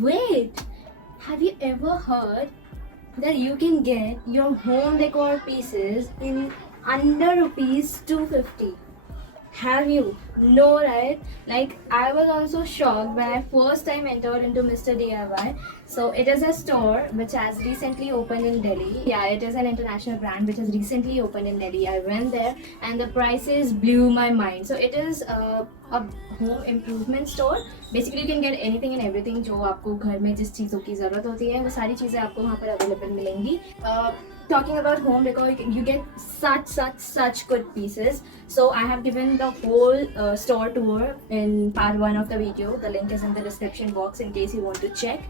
Wait, have you ever heard that you can get your home decor pieces in under rupees 250? Have you? No, right? Like, I was also shocked when I first time entered into Mr.DIY. So it is a store which has recently opened in Delhi. Yeah, it is an international brand which has recently opened in Delhi. I went there and the prices blew my mind. So it is a home improvement store. Basically you can get anything and everything जो आपको घर में जिस चीज़ों की ज़रूरत होती है वो सारी चीज़ें आपको वहाँ पर अवेलेबल मिलेंगी. Talking about home decor, you get such good pieces. So I have given the whole store tour in part 1 of the video. The link is in the description box in case you want to check.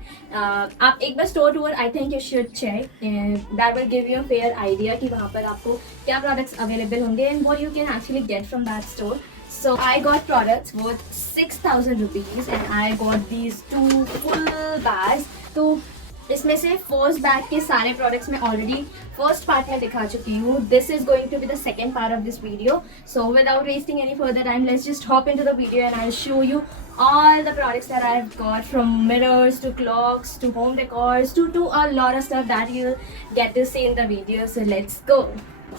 आप एक बार store tour I think you should check, and that will give you a fair idea कि वहाँ पर आपको क्या products available होंगे and what you can actually get from that store. So I got products worth 6,000 rupees and I got these 2 full bags. तो इसमें से first bag के सारे प्रोडक्ट्स मैं ऑलरेडी फर्स्ट पार्ट में दिखा चुकी हूँ. This is going to be the second part of this video. So without wasting any further time, let's just hop into the video and I will show you all the products that I've got, from mirrors to clocks to home decors to a lot of stuff that you'll get to see in the video. So let's go.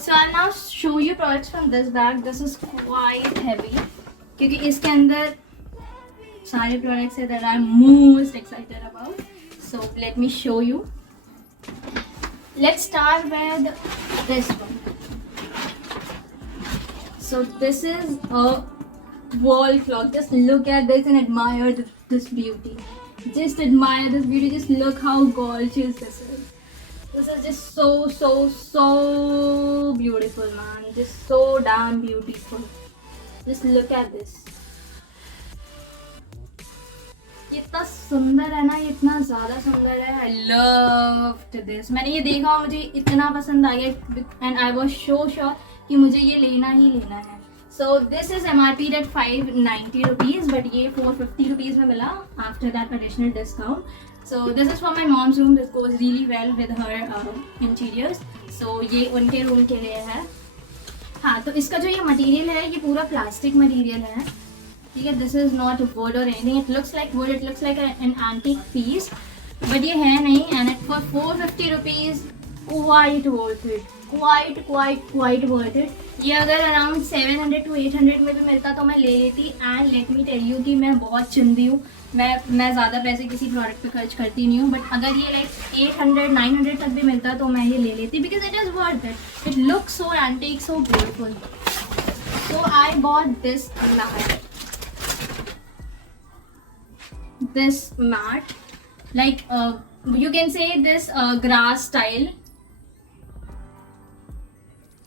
So I'll now show you products from this bag. This is quite heavy क्योंकि इसके अंदर सारे products हैं that I'm most excited about. So let me show you. Let's start with this one. So this is a wall clock. Just look at this and admire this beauty. Just admire this beauty. Just look how gorgeous this is. This is just so beautiful, man. Just so damn beautiful. Just look at this. इतना सुंदर है ना, इतना ज़्यादा सुंदर है. I loved this. मैंने ये देखा, मुझे इतना पसंद आ गया and I was so sure कि मुझे ये लेना ही लेना है. So this is MRP at 590 rupees, but ये 450 rupees में मिला after that additional discount. So this is for my mom's room. This goes really well with her interiors. So ये उनके रूम के लिए है. हाँ, तो इसका जो ये मटेरियल है ये पूरा प्लास्टिक मटेरियल है. ठीक है, this is not wood or anything. It looks like wood, it looks like an antique piece, but ये है नहीं. And it for 450 rupees quite worth it. Quite worth it. ये अगर अराउंड 700 to 800 में भी मिलता तो मैं ले लेती. And let me tell you कि मैं बहुत चिंदी हूँ. मैं ज़्यादा पैसे किसी प्रोडक्ट पे खर्च करती नहीं हूँ, बट अगर ये लाइक 800-900 तक भी मिलता तो मैं ये ले लेती, because it is worth it. It looks so antique, so beautiful. So I bought this mat. This mat, like you can say this grass style.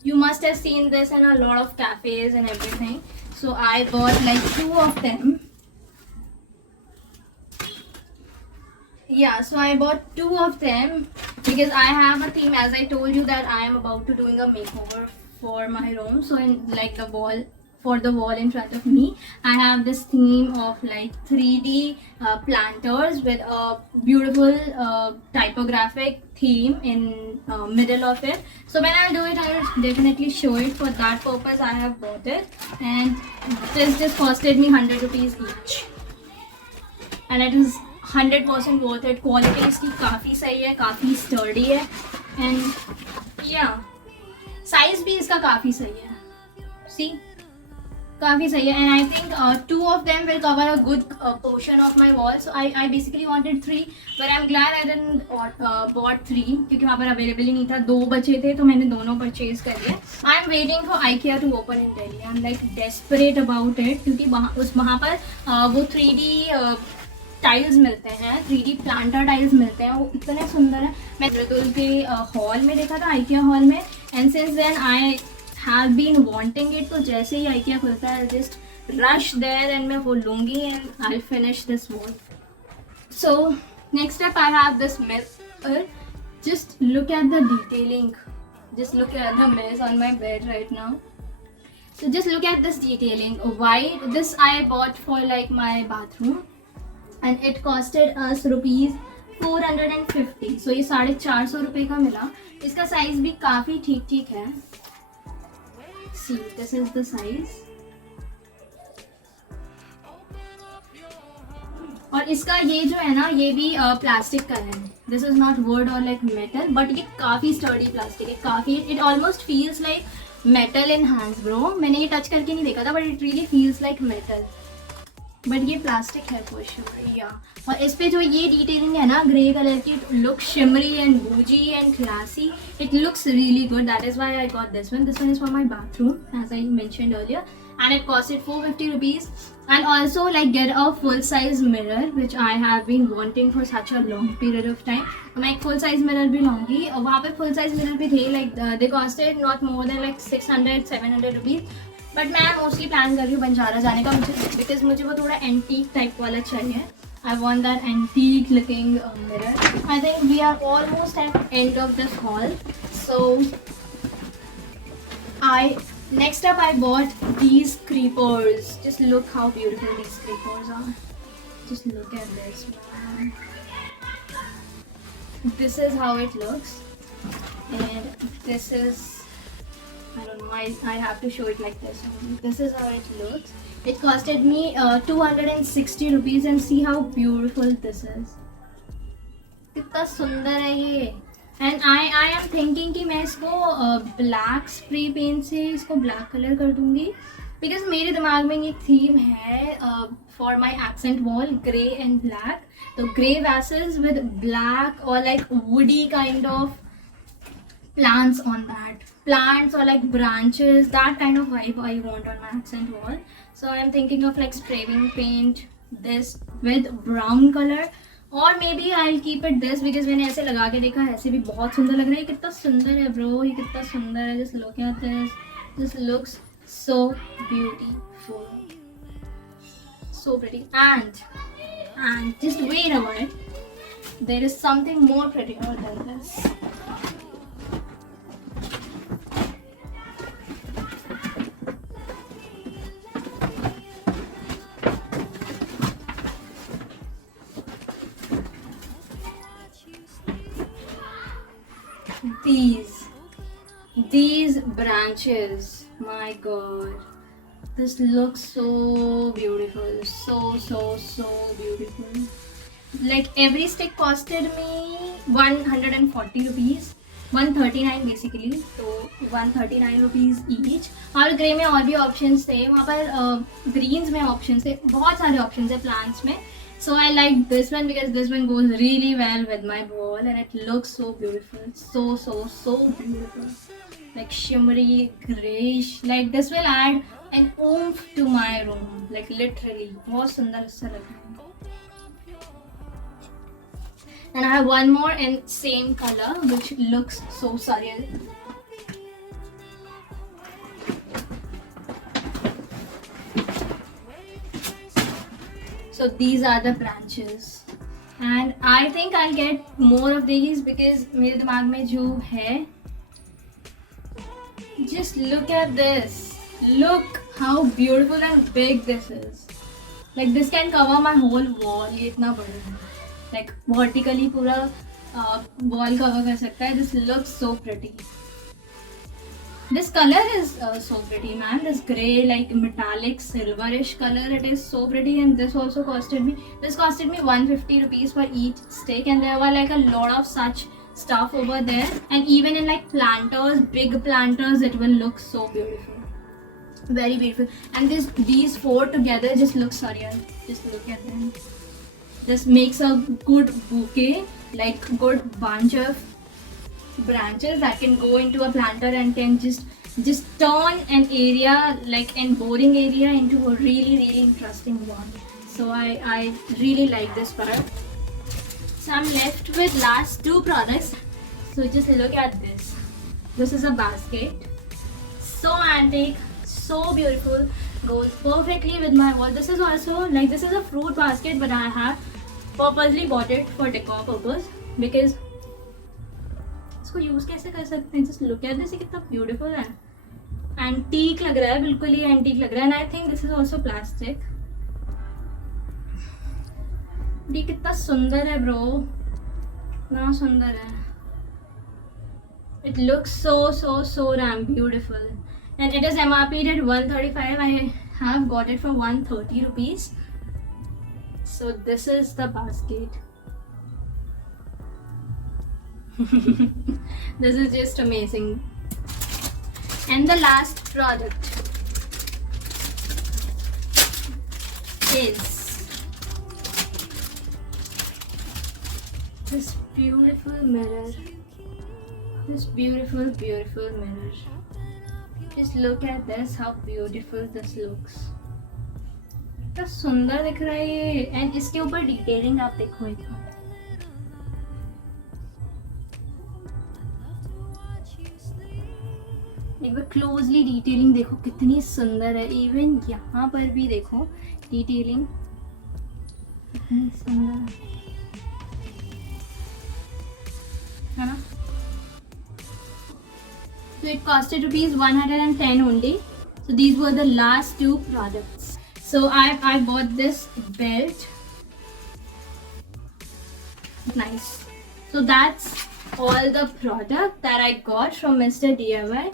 You must have seen this in a lot of cafes and everything. So I bought like 2 of them. Yeah, so I bought 2 of them because I have a theme, as I told you that I am about to doing a makeover for my room. So in like the wall, for the wall in front of me, I have this theme of like 3D planters with a beautiful typographic theme in middle of it. So when I do it, I will definitely show it. For that purpose I have bought it, and this just costed me 100 rupees each, and it is 100% worth it. Quality इसकी काफ़ी सही है, काफ़ी sturdy है, and yeah, size भी इसका काफ़ी सही है. See, काफ़ी सही है. And I think 2 of them will cover a good portion of my wall. So I basically wanted 3, but I'm glad I didn't bought 3 क्योंकि वहाँ पर अवेलेबल ही नहीं था. 2 बचे थे तो मैंने दोनों परचेज कर लिए. I am waiting for IKEA to open in Delhi. I am like desperate about it, क्योंकि वहाँ पर वो 3D टाइल्स मिलते हैं, 3D प्लांटर टाइल्स मिलते हैं. वो इतने सुंदर हैं. मैं मृदुल के हॉल में देखा था, IKEA हॉल में, and since then I have been wanting it. तो जैसे ही IKEA खुलता है, just rush there and मैं वो लूँगी and I'll finish this wall. So next up I have this mirror. Just look at the detailing. Just look at the mess on my bed right now. So just look at this detailing. White. This I bought for like my bathroom, and it costed us rupees 450. So ये 450 रुपये का मिला. इसका size भी काफ़ी ठीक है. See, this is the size. और इसका ये जो है ना, ये भी प्लास्टिक का है. दिस इज नॉट वुड और लाइक मेटल, बट ये काफ़ी स्टर्डी प्लास्टिक है, काफ़ी. It almost feels like metal in hands bro. मैंने ये टच करके नहीं देखा था, but it really feels like metal. But ये प्लास्टिक है फॉर श्योर. या और इस पे जो ये डिटेलिंग है ना ग्रे कलर की, इट लुक शिमरी एंड बूजी and classy. It looks really good. That is why I got this one. This one is for my bathroom as I mentioned earlier, and it costed 450 rupees. And also like get a full size mirror which I have been wanting for such a long period of time. मैं एक full size mirror भी लूँगी. और वहाँ पे full size mirror भी थे, like they costed not more than like 600-700 rupees. But मैं मोस्टली प्लान कर रही हूँ बंजारा जाने का, बिकॉज मुझे वो थोड़ा एंटीक टाइप वाला चाहिए. I want that antique looking mirror. I think we are almost at end of this hall. So next up I bought these creepers. Just look how beautiful these creepers are. Just look at this, man. This is how it looks, and this is, I don't know, I have to show it like this. This is how it looks. It costed me 260 rupees, and see how beautiful this is. कितना सुंदर है ये. And I am thinking कि मैं इसको black spray paint से इसको black colour कर दूंगी, बिकॉज मेरे दिमाग में एक थीम है for my accent wall, grey and black. तो ग्रे वैसेस विद ब्लैक और like woody kind of plants on that, plants or like branches, that kind of vibe I want on my accent wall. So I am thinking of like spraying paint this with brown color, or maybe I'll keep it this, because मैंने ऐसे लगा के देखा, ऐसे भी बहुत सुंदर लग रहा है. ये कितना सुंदर है ब्रो, ये कितना सुंदर है. Just look at this. This looks so beautiful, so pretty. And just wait a minute, there is something more prettier than this. These branches, my god, this looks so beautiful, so beautiful. Like every stick costed me 140 rupees, 139 basically, तो 139 rupees each. और grey में और भी options थे वहाँ पर, Green's में options थे, बहुत सारे ऑप्शंस है प्लांट्स में. So I like this one because this one goes really well with my wall, and it looks so beautiful, so beautiful, like shimmery grayish. Like this will add an oomph to my room, like literally बहुत सुंदर सा लग रहा है. And I have one more in same color which looks so surreal. So these are the branches, and I think I'll get more of these because मेरे दिमाग में जो है, just look at this. Look how beautiful and big this is. Like this can cover my whole wall. ये इतना बड़ा है, like vertically पूरा wall cover कर सकता है. This looks so pretty. This color is so pretty, man. This grey, like metallic silverish color, it is so pretty. And this also costed me 150 rupees for each stick, and there were like a lot of such stuff over there. And even in like planters, big planters, it will look so beautiful, very beautiful. And these four together just look surreal. Just look at them. This makes a good bouquet, like good bunch of branches that can go into a planter and can just turn an area, like an boring area, into a really interesting one. So I really like this part. So I'm left with last two products. So just look at this. This is a basket, so antique, so beautiful, goes perfectly with my wall. This is also like, this is a fruit basket, but I have purposely bought it for decor purpose because इसको use कैसे कर सकते हैं. Just look at this, ये कितना beautiful है. Antique लग रहा है, बिल्कुल ही एंटीक लग रहा है. And I think this is also plastic. ये कितना सुंदर है ब्रो, इतना सुंदर है. It looks so damn beautiful, and it is MRP'd at 135. I have got it for 130 rupees. So this is the basket. This is just amazing. And the last product is this beautiful mirror. This beautiful mirror. Just look at this, how beautiful this looks. कितना सुंदर दिख रहा है ये. And इसके ऊपर detailing आप देखो एक बार. एक बार क्लोजली डिटेलिंग देखो कितनी सुंदर है. इवन यहाँ पर भी देखो डिटेलिंग कितनी सुंदर है ना. So it costed rupees 110 only. So these were the last two products. So I bought this belt. Nice. So that's all the product that I got from Mr.DIY.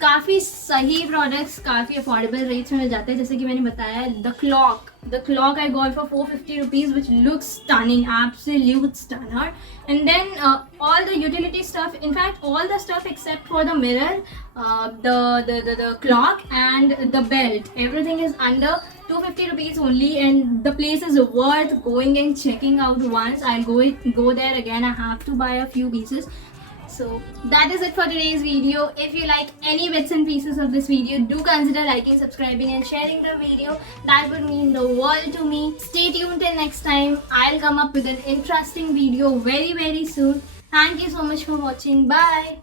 काफ़ी सही प्रोडक्ट्स काफ़ी अफोर्डेबल रेट्स में मिल जाते हैं. जैसे कि मैंने बताया the clock I got for 450 rupees, which looks stunning, absolute stunner. And then all the utility stuff, in fact all the stuff except for the mirror, the clock and the belt, everything is under 250 rupees only, and the place is worth going and checking out once. I'll go there again. I have to buy a few pieces. So that is it for today's video. If you like any bits and pieces of this video, do consider liking, subscribing and sharing the video. That would mean the world to me. Stay tuned till next time. I'll come up with an interesting video very soon. Thank you so much for watching. Bye.